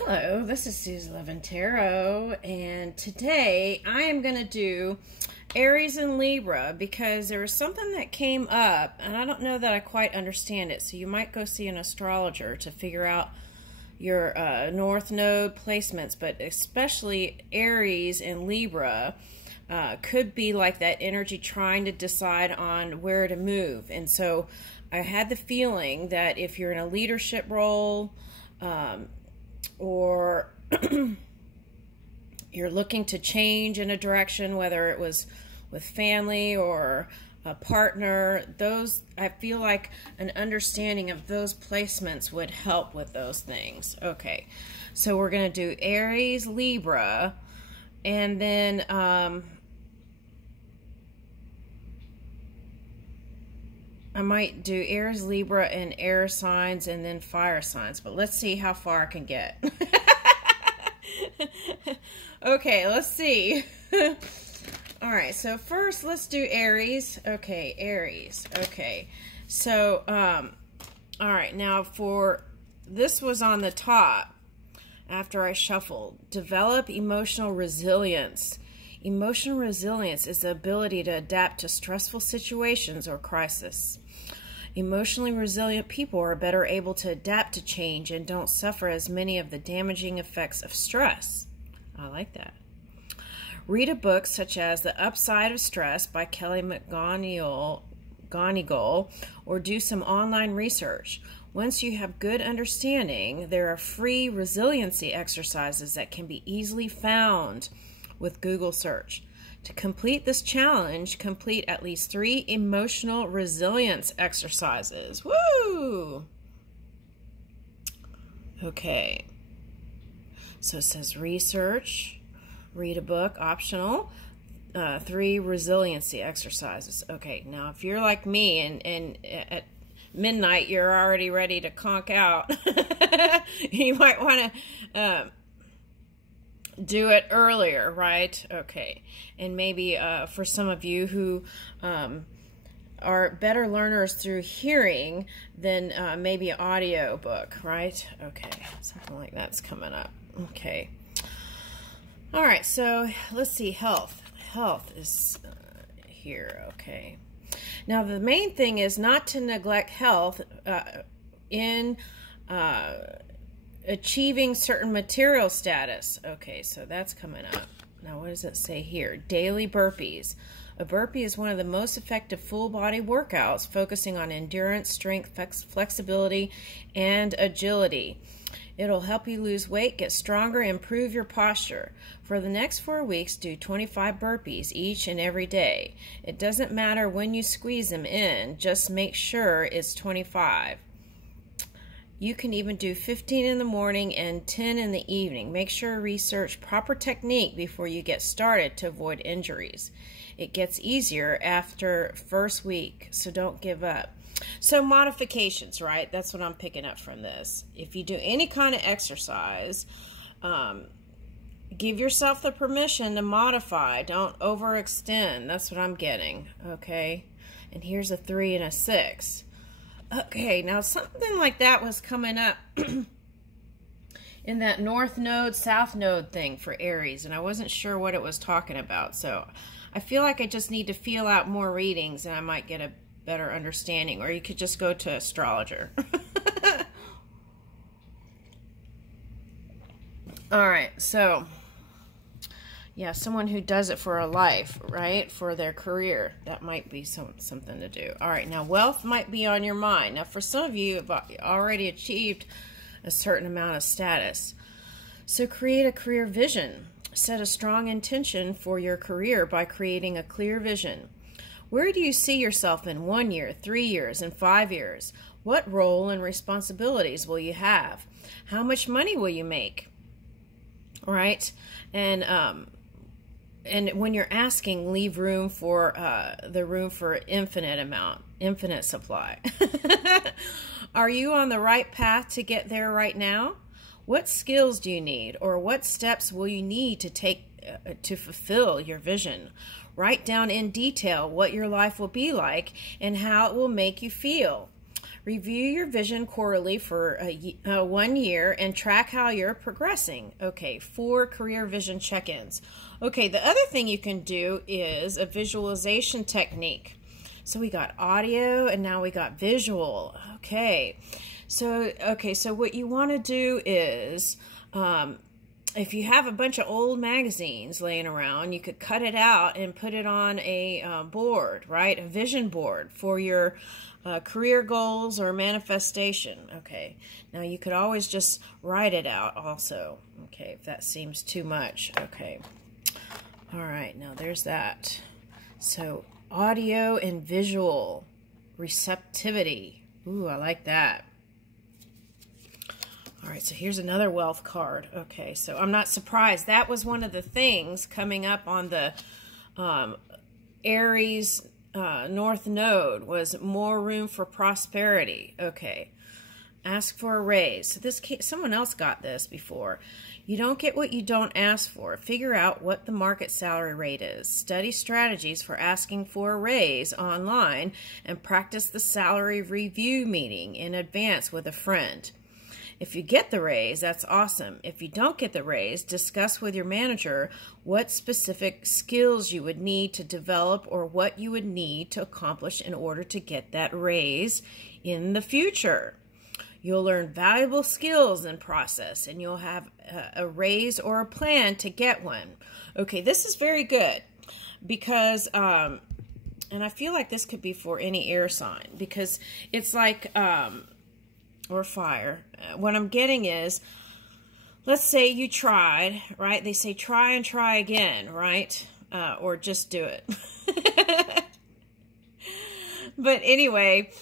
Hello, this is Susie Levin Tarot, and today I am going to do Aries and Libra because there was something that came up, and I don't know that I quite understand it, so you might go see an astrologer to figure out your North Node placements, but especially Aries and Libra could be like that energy trying to decide on where to move, and so I had the feeling that if you're in a leadership role, or you're looking to change in a direction, whether it was with family or a partner, I feel like an understanding of those placements would help with those things. Okay, so we're going to do Aries, Libra, and then I might do Aries, Libra, and air signs, and then fire signs. But let's see how far I can get. Okay, let's see. All right, so first let's do Aries. Okay, Aries. Okay, so, all right, now this was on the top after I shuffled. Develop emotional resilience. Emotional resilience is the ability to adapt to stressful situations or crisis. Emotionally resilient people are better able to adapt to change and don't suffer as many of the damaging effects of stress. I like that. Read a book such as The Upside of Stress by Kelly McGonigal, or do some online research. Once you have good understanding, there are free resiliency exercises that can be easily found with Google search. To complete this challenge, complete at least 3 emotional resilience exercises. Woo! Okay. So it says research, read a book, optional, 3 resiliency exercises. Okay, now if you're like me and at midnight you're already ready to conk out, you might want to do it earlier, right? Okay. And maybe for some of you who are better learners through hearing than maybe an audio book, right? Okay, something like that's coming up. Okay. All right, so let's see, health. Health is here, okay. Now, the main thing is not to neglect health in achieving certain material status. Okay, so that's coming up. Now, what does it say here? Daily burpees. A burpee is one of the most effective full-body workouts, focusing on endurance, strength, flexibility, and agility. It'll help you lose weight, get stronger, improve your posture. For the next 4 weeks, do 25 burpees each and every day. It doesn't matter when you squeeze them in, just make sure it's 25. You can even do 15 in the morning and 10 in the evening. Make sure to research proper technique before you get started to avoid injuries. It gets easier after first week, so don't give up. So modifications, right? That's what I'm picking up from this. If you do any kind of exercise, give yourself the permission to modify. Don't overextend. That's what I'm getting, okay? And here's a 3 and a 6. Okay, now something like that was coming up in that North Node, South Node thing for Aries, and I wasn't sure what it was talking about. So I feel like I just need to feel out more readings and I might get a better understanding, or you could just go to astrologer. All right, so yeah, someone who does it for a life, right? For their career. That might be something to do. All right, now wealth might be on your mind. Now, for some of you have already achieved a certain amount of status. So create a career vision. Set a strong intention for your career by creating a clear vision. Where do you see yourself in 1 year, 3 years, and 5 years? What role and responsibilities will you have? How much money will you make? All right, and when you're asking, leave room for the room for infinite supply. Are you on the right path to get there right now? What skills do you need, or what steps will you need to take to fulfill your vision? Write down in detail what your life will be like and how it will make you feel. Review your vision quarterly for 1 year and track how you're progressing. Okay, 4 career vision check-ins. Okay, the other thing you can do is a visualization technique. So we got audio and now we got visual. Okay, so what you want to do is, if you have a bunch of old magazines laying around, you could cut it out and put it on a board, right? A vision board for your career goals or manifestation. Okay, now you could always just write it out also. Okay, if that seems too much. Okay, all right, now there's that. So audio and visual receptivity. Ooh, I like that. All right, so here's another wealth card. Okay, so I'm not surprised. That was one of the things coming up on the Aries North Node, was more room for prosperity. Okay, ask for a raise. So this someone else got this before. You don't get what you don't ask for. Figure out what the market salary rate is. Study strategies for asking for a raise online and practice the salary review meeting in advance with a friend. If you get the raise, that's awesome. If you don't get the raise, discuss with your manager what specific skills you would need to develop or what you would need to accomplish in order to get that raise in the future. You'll learn valuable skills in process, and you'll have a raise or a plan to get one. Okay, this is very good because, and I feel like this could be for any air sign, because it's like, or fire. What I'm getting is, let's say you tried, right? They say try and try again, right? Or just do it. But anyway,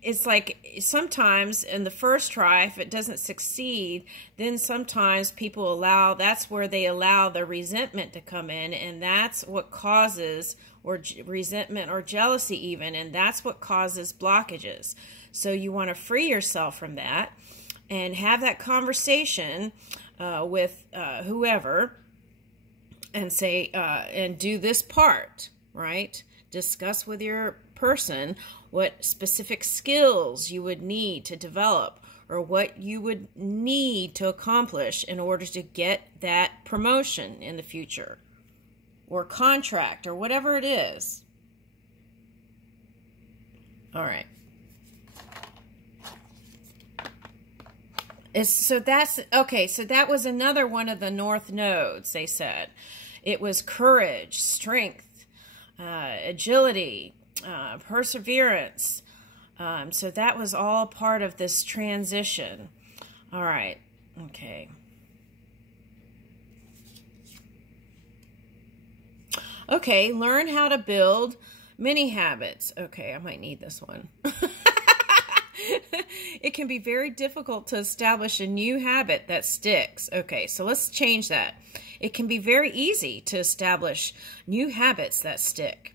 it's like sometimes in the first try, if it doesn't succeed, then sometimes people that's where they allow the resentment to come in, and that's what causes, or resentment or jealousy even, and that's what causes blockages. So you want to free yourself from that and have that conversation with whoever, and say, and do this part, right? Discuss with your person what specific skills you would need to develop, or what you would need to accomplish in order to get that promotion in the future, or contract, or whatever it is. All right. So that's, okay, so that was another one of the North Nodes, they said. It was courage, strength, agility, perseverance. So that was all part of this transition. All right, okay. Okay, learn how to build mini habits. Okay, I might need this one. It can be very difficult to establish a new habit that sticks. Okay, so let's change that. It can be very easy to establish new habits that stick.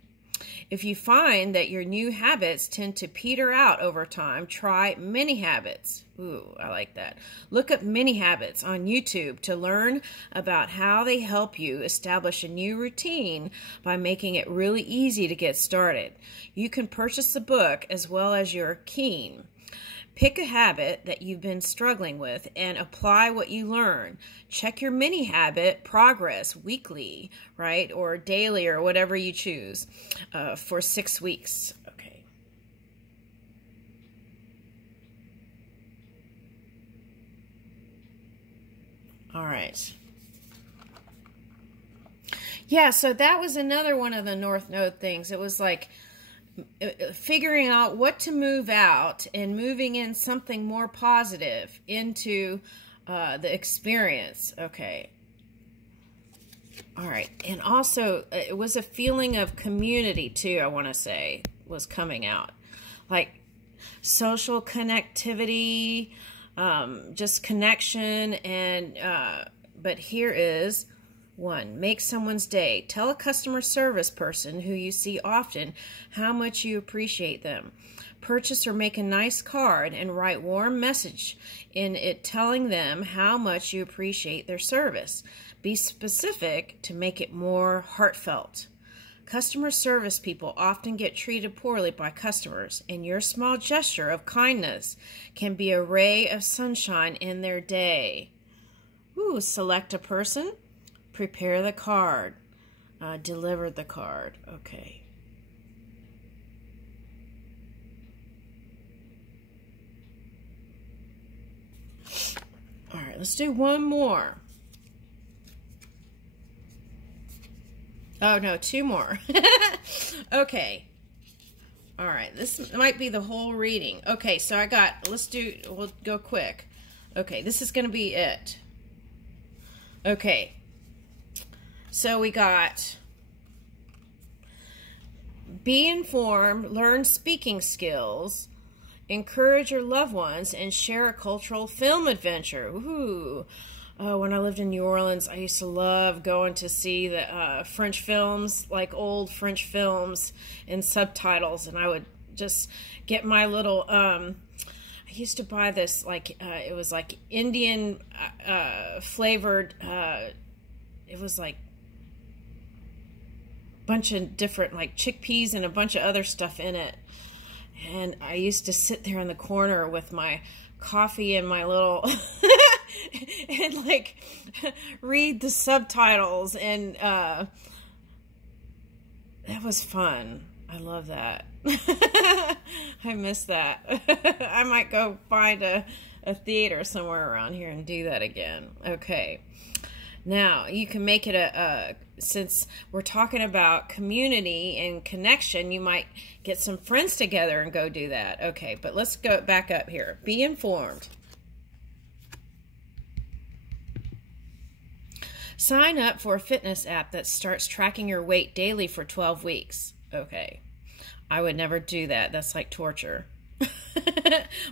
If you find that your new habits tend to peter out over time, try mini habits. Ooh, I like that. Look up mini habits on YouTube to learn about how they help you establish a new routine by making it really easy to get started. You can purchase the book as well as your keen. Pick a habit that you've been struggling with and apply what you learn. Check your mini habit progress weekly, right, or daily, or whatever you choose, for 6 weeks. Okay. All right. Yeah, so that was another one of the North Node things. It was like figuring out what to move out and moving in something more positive into the experience. Okay. All right. And also, it was a feeling of community, too, I want to say, was coming out. Like social connectivity, just connection, and but here is 1, make someone's day. Tell a customer service person who you see often how much you appreciate them. Purchase or make a nice card and write warm message in it telling them how much you appreciate their service. Be specific to make it more heartfelt. Customer service people often get treated poorly by customers, and your small gesture of kindness can be a ray of sunshine in their day. Ooh, select a person, prepare the card, deliver the card. Okay. All right, let's do one more. Oh, no, two more. Okay. All right, this might be the whole reading. Okay, so we'll go quick. Okay, this is going to be it. Okay. So we got be informed, learn speaking skills, encourage your loved ones, and share a cultural film adventure. Ooh. When I lived in New Orleans, I used to love going to see the French films, like old French films and subtitles, and I would just get my little, I used to buy this, like, it was like Indian flavored, it was like a bunch of different, like chickpeas and a bunch of other stuff in it. And I used to sit there in the corner with my coffee and my little and like read the subtitles, and that was fun. I love that. I miss that. I might go find a theater somewhere around here and do that again. Okay. Now, you can make it since we're talking about community and connection, you might get some friends together and go do that. Okay, but let's go back up here. Be informed. Sign up for a fitness app that starts tracking your weight daily for 12 weeks. Okay, I would never do that. That's like torture.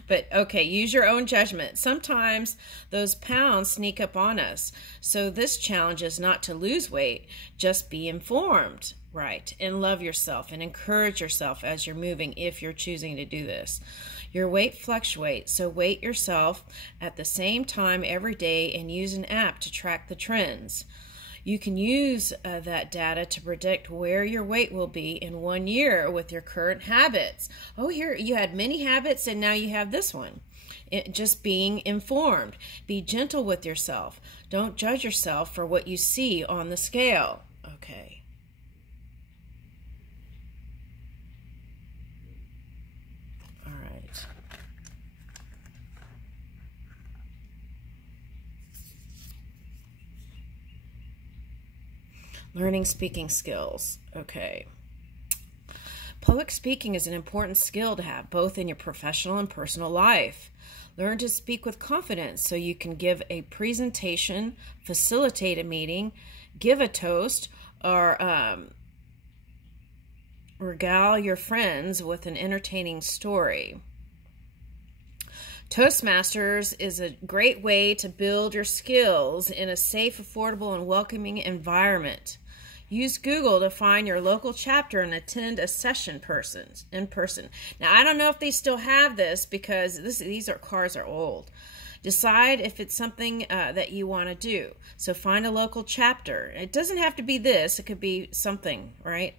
But okay, use your own judgment. Sometimes those pounds sneak up on us. So this challenge is not to lose weight, just be informed, right? And love yourself and encourage yourself as you're moving if you're choosing to do this. Your weight fluctuates, so weight yourself at the same time every day and use an app to track the trends. You can use that data to predict where your weight will be in 1 year with your current habits. Oh, here you had many habits and now you have this one. Just being informed. Be gentle with yourself. Don't judge yourself for what you see on the scale. Okay. All right. Learning speaking skills. Okay. Public speaking is an important skill to have both in your professional and personal life. Learn to speak with confidence so you can give a presentation, facilitate a meeting, give a toast, or regale your friends with an entertaining story. Toastmasters is a great way to build your skills in a safe, affordable, and welcoming environment. Use Google to find your local chapter and attend a session in person. Now, I don't know if they still have this because these cards are old. Decide if it's something that you want to do. So find a local chapter. It doesn't have to be this. It could be something, right?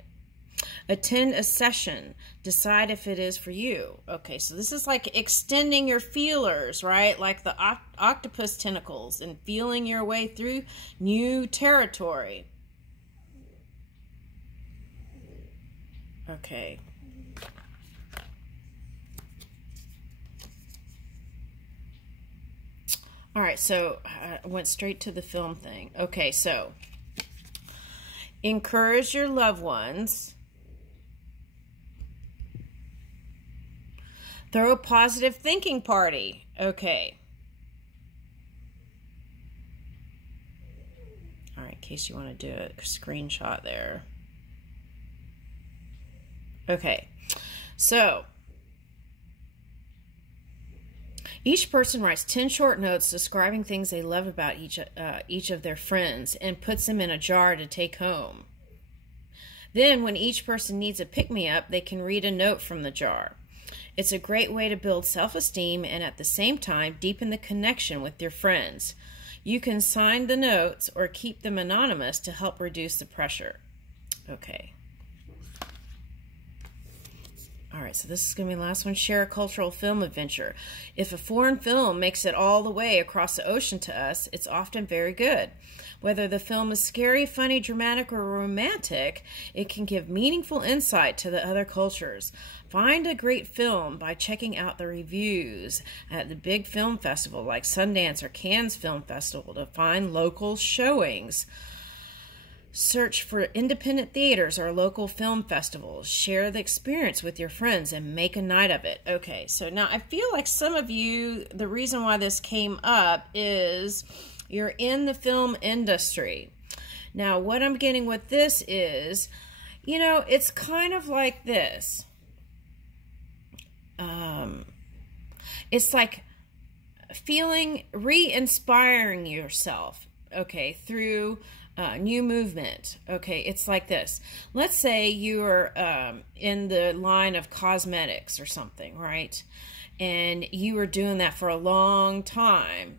Attend a session. Decide if it is for you. Okay, so this is like extending your feelers, right? Like the octopus tentacles and feeling your way through new territory. Okay. All right, so I went straight to the film thing. Okay, so encourage your loved ones. Throw a positive thinking party. Okay. All right, in case you want to do a screenshot there. Okay, so each person writes 10 short notes describing things they love about each of their friends and puts them in a jar to take home. Then when each person needs a pick-me-up, they can read a note from the jar. It's a great way to build self-esteem and at the same time deepen the connection with your friends. You can sign the notes or keep them anonymous to help reduce the pressure. Okay. All right, so this is going to be the last one. Share a cultural film adventure. If a foreign film makes it all the way across the ocean to us, it's often very good. Whether the film is scary, funny, dramatic, or romantic, it can give meaningful insight to the other cultures. Find a great film by checking out the reviews at the big film festival like Sundance or Cannes Film Festival to find local showings. Search for independent theaters or local film festivals. Share the experience with your friends and make a night of it. Okay, so now I feel like some of you, the reason why this came up is you're in the film industry. Now, what I'm getting with this is, you know, it's kind of like this. It's like re-inspiring yourself, okay, through new movement. Okay, it's like this. Let's say you're in the line of cosmetics or something, right? And you were doing that for a long time.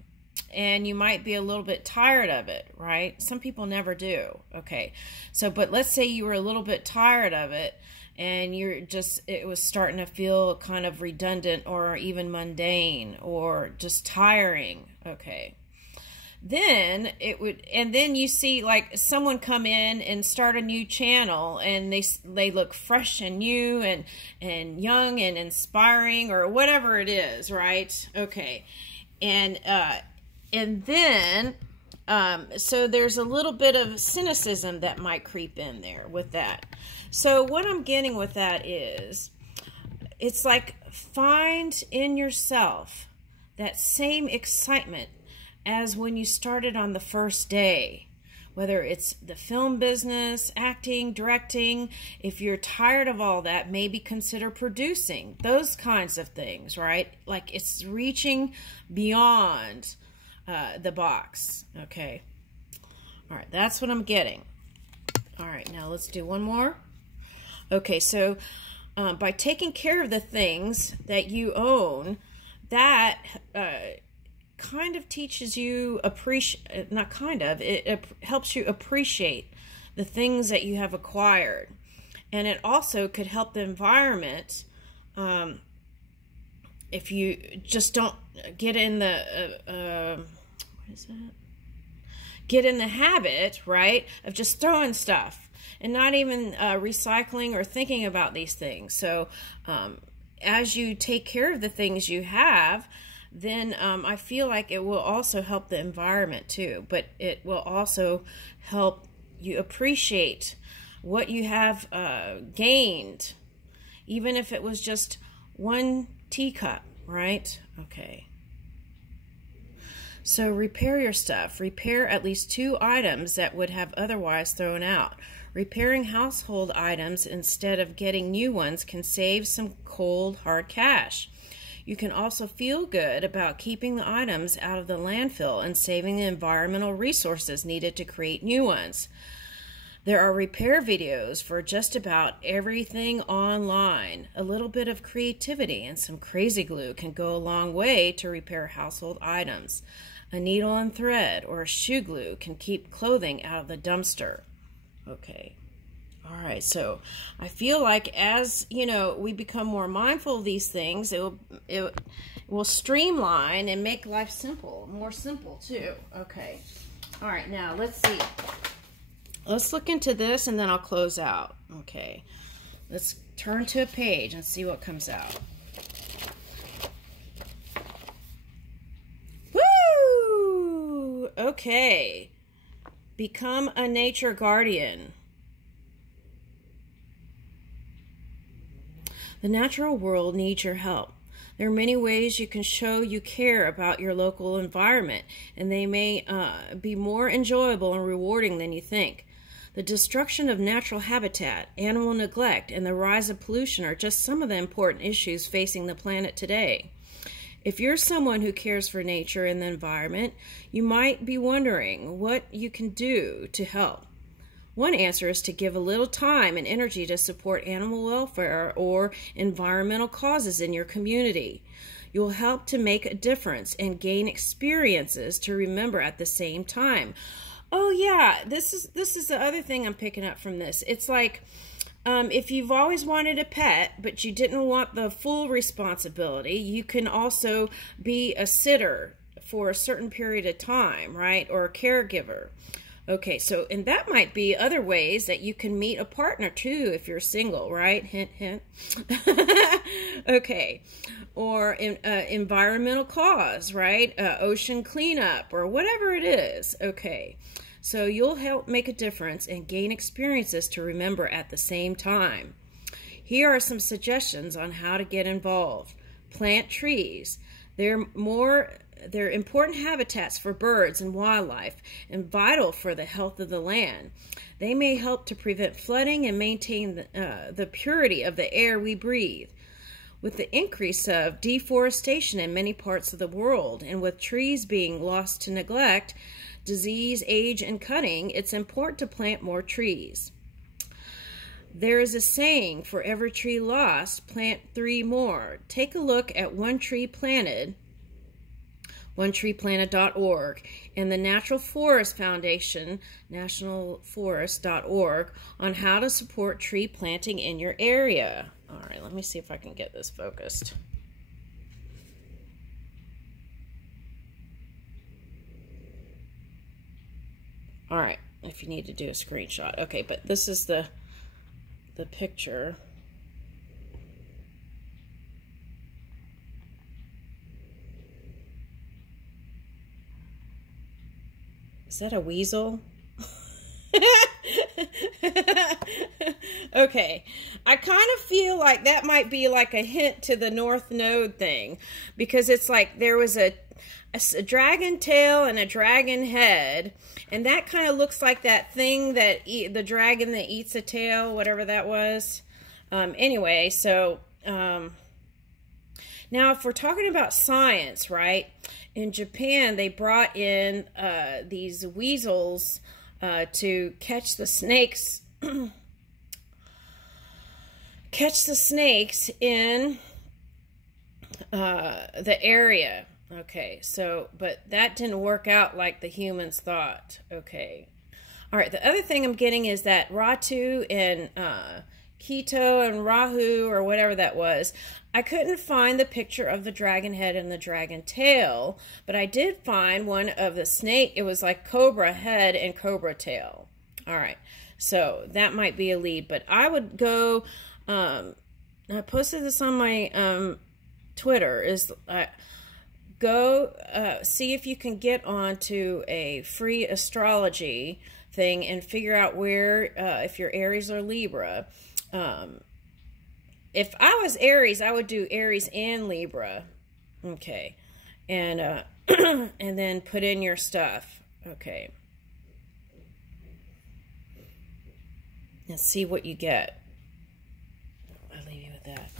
And you might be a little bit tired of it, right? Some people never do. Okay, so but let's say you were a little bit tired of it and it was starting to feel kind of redundant or even mundane or just tiring. Okay. Then then you see like someone come in and start a new channel and they look fresh and new and young and inspiring or whatever it is, right? Okay. And then so there's a little bit of cynicism that might creep in there with that. So what I'm getting with that is, it's like find in yourself that same excitement as when you started on the first day. Whether it's the film business, acting, directing, if you're tired of all that, maybe consider producing. Those kinds of things, right? Like it's reaching beyond the box. Okay. All right, that's what I'm getting. All right, now let's do one more. Okay, so by taking care of the things that you own, that kind of teaches you it helps you appreciate the things that you have acquired. And it also could help the environment if you just don't get in the get in the habit, right, of just throwing stuff and not even recycling or thinking about these things. So as you take care of the things you have, then I feel like it will also help the environment too, but it will also help you appreciate what you have gained, even if it was just one teacup, right? Okay. So repair your stuff. Repair at least 2 items that would have otherwise thrown out. Repairing household items instead of getting new ones can save some cold, hard cash. You can also feel good about keeping the items out of the landfill and saving the environmental resources needed to create new ones. There are repair videos for just about everything online. A little bit of creativity and some crazy glue can go a long way to repair household items. A needle and thread or a shoe glue can keep clothing out of the dumpster. Okay. All right. So I feel like as, you know, we become more mindful of these things, it will streamline and make life simple, more simple too. Okay. All right. Now let's see. Let's look into this and then I'll close out. Okay. Let's turn to a page and see what comes out. Woo! Okay. Become a nature guardian. The natural world needs your help. There are many ways you can show you care about your local environment, and they may be more enjoyable and rewarding than you think. The destruction of natural habitat, animal neglect, and the rise of pollution are just some of the important issues facing the planet today. If you're someone who cares for nature and the environment, you might be wondering what you can do to help. One answer is to give a little time and energy to support animal welfare or environmental causes in your community. You'll help to make a difference and gain experiences to remember at the same time. Oh yeah, this is the other thing I'm picking up from this. It's like if you've always wanted a pet, but you didn't want the full responsibility, you can also be a sitter for a certain period of time, right? Or a caregiver. Okay, so, and that might be other ways that you can meet a partner too if you're single, right? Hint, hint. Okay, or environmental cause, right? Ocean cleanup or whatever it is. Okay, so you'll help make a difference and gain experiences to remember at the same time. Here are some suggestions on how to get involved. Plant trees. They're important habitats for birds and wildlife and vital for the health of the land. They may help to prevent flooding and maintain the purity of the air we breathe. With the increase of deforestation in many parts of the world, and with trees being lost to neglect, disease, age, and cutting, it's important to plant more trees. There is a saying, for every tree lost, plant 3 more. Take a look at One Tree Planted, OneTreePlanted.org, and the Natural Forest Foundation, nationalforest.org, on how to support tree planting in your area. All right, let me see if I can get this focused. All right, if you need to do a screenshot. Okay, but this is the picture. Is that a weasel? Okay, I kind of feel like that might be like a hint to the North Node thing, because it's like there was a dragon tail and a dragon head, and that kind of looks like that thing that the dragon that eats a tail, whatever that was. Anyway, so now if we're talking about science, right? In Japan, they brought in these weasels to catch the snakes, in the area. Okay, so, but that didn't work out like the humans thought. Okay. All right, the other thing I'm getting is that Ratu and Keto and Rahu, or whatever that was, I couldn't find the picture of the dragon head and the dragon tail, but I did find one of the snake. It was like cobra head and cobra tail. All right, so that might be a lead, but I would go, I posted this on my Twitter, go see if you can get onto a free astrology thing and figure out where, if you're Aries or Libra. If I was Aries, I would do Aries and Libra. Okay. And and then put in your stuff. Okay. And see what you get. I'll leave you with that.